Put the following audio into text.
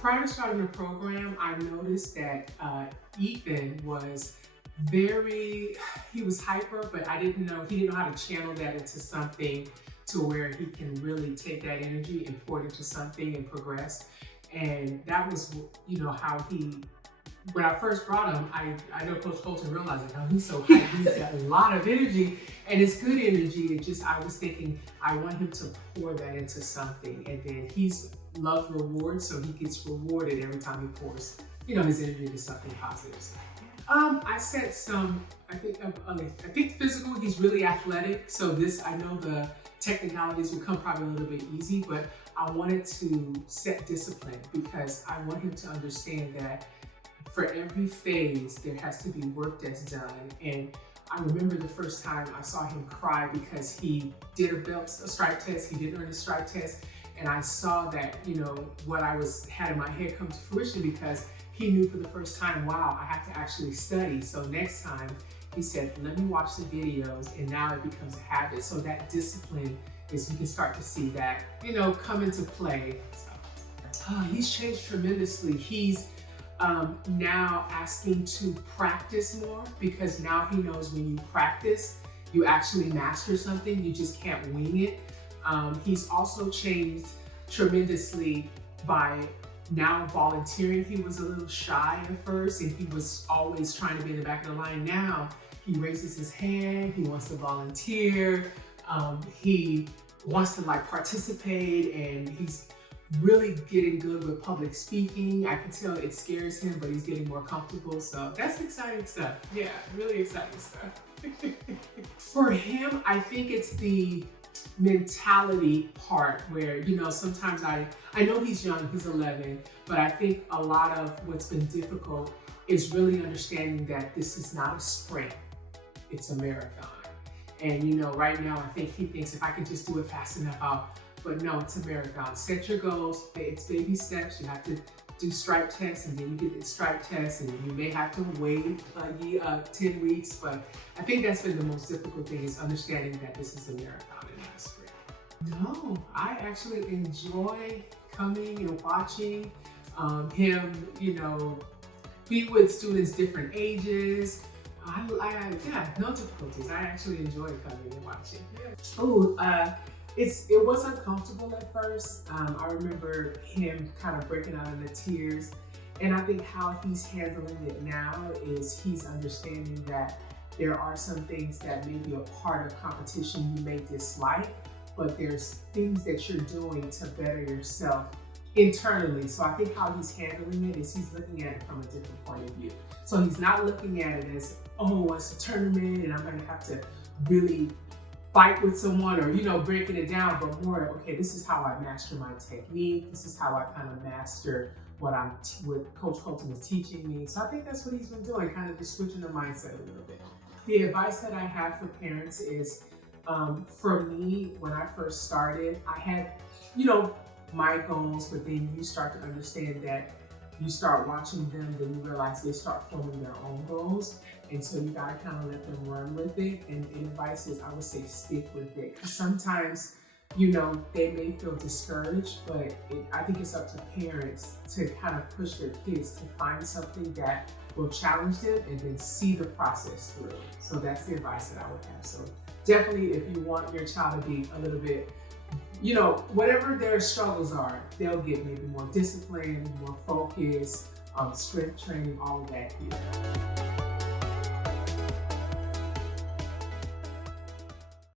Prior to starting the program, I noticed that Ethan was he was hyper, but he didn't know how to channel that into something to where he can really take that energy and pour it into something and progress. And that was, how when I first brought him, I know Coach Colton realized like, he's so hype, he's got a lot of energy, and it's good energy. I was thinking, I want him to pour that into something, and then he's loves rewards, so he gets rewarded every time he pours, his energy into something positive. I set I think physical, he's really athletic, so I know the technicalities will come probably a little bit easy, but I wanted to set discipline because I want him to understand that for every phase, there has to be work that's done. And I remember the first time I saw him cry because he did a stripe test, he didn't earn a stripe test, and I saw that, what I had in my head come to fruition because he knew for the first time, wow, I have to actually study. So next time, he said, let me watch the videos, and now it becomes a habit. So that discipline you can start to see that, come into play. So, he's changed tremendously. He's now asking to practice more because now he knows when you practice, you actually master something, you just can't wing it. He's also changed tremendously by now volunteering. He was a little shy at first and he was always trying to be in the back of the line. Now he raises his hand, he wants to volunteer, he wants to participate, and he's really getting good with public speaking. I can tell it scares him, but he's getting more comfortable. So that's exciting stuff. Yeah, really exciting stuff. For him, I think it's the mentality part where, sometimes I know he's young, he's 11, but I think a lot of what's been difficult is really understanding that this is not a sprint, it's a marathon. And right now I think he thinks if I can just do it fast enough, but no, it's a marathon. Set your goals, it's baby steps. You have to do stripe tests, and then you get the stripe test, and you may have to wait 10 weeks, but I think that's been the most difficult thing, is understanding that this is a marathon and not a sprint. No, I actually enjoy coming and watching him, be with students different ages. No difficulties. I actually enjoy coming and watching. Yeah. It was uncomfortable at first. I remember him kind of breaking out into tears, and I think how he's handling it now is he's understanding that there are some things that may be a part of competition you may dislike, but there's things that you're doing to better yourself internally. So I think how he's handling it is he's looking at it from a different point of view. So he's not looking at it as, oh, it's a tournament and I'm gonna have to really fight with someone or, breaking it down, but more, okay, this is how I master my technique. This is how I kind of master what Coach Colton is teaching me. So I think that's what he's been doing, kind of just switching the mindset a little bit. The advice that I have for parents is, for me, when I first started, I had, my goals, but then you start to understand that you start watching them, then you realize they start forming their own goals. And so you gotta kind of let them run with it. And advice is, I would say, stick with it. Because sometimes, they may feel discouraged, but I think it's up to parents to kind of push their kids to find something that will challenge them and then see the process through. So that's the advice that I would have. So definitely, if you want your child to be a little bit, whatever their struggles are, they'll get maybe more discipline, more focus, strength training, all of that here.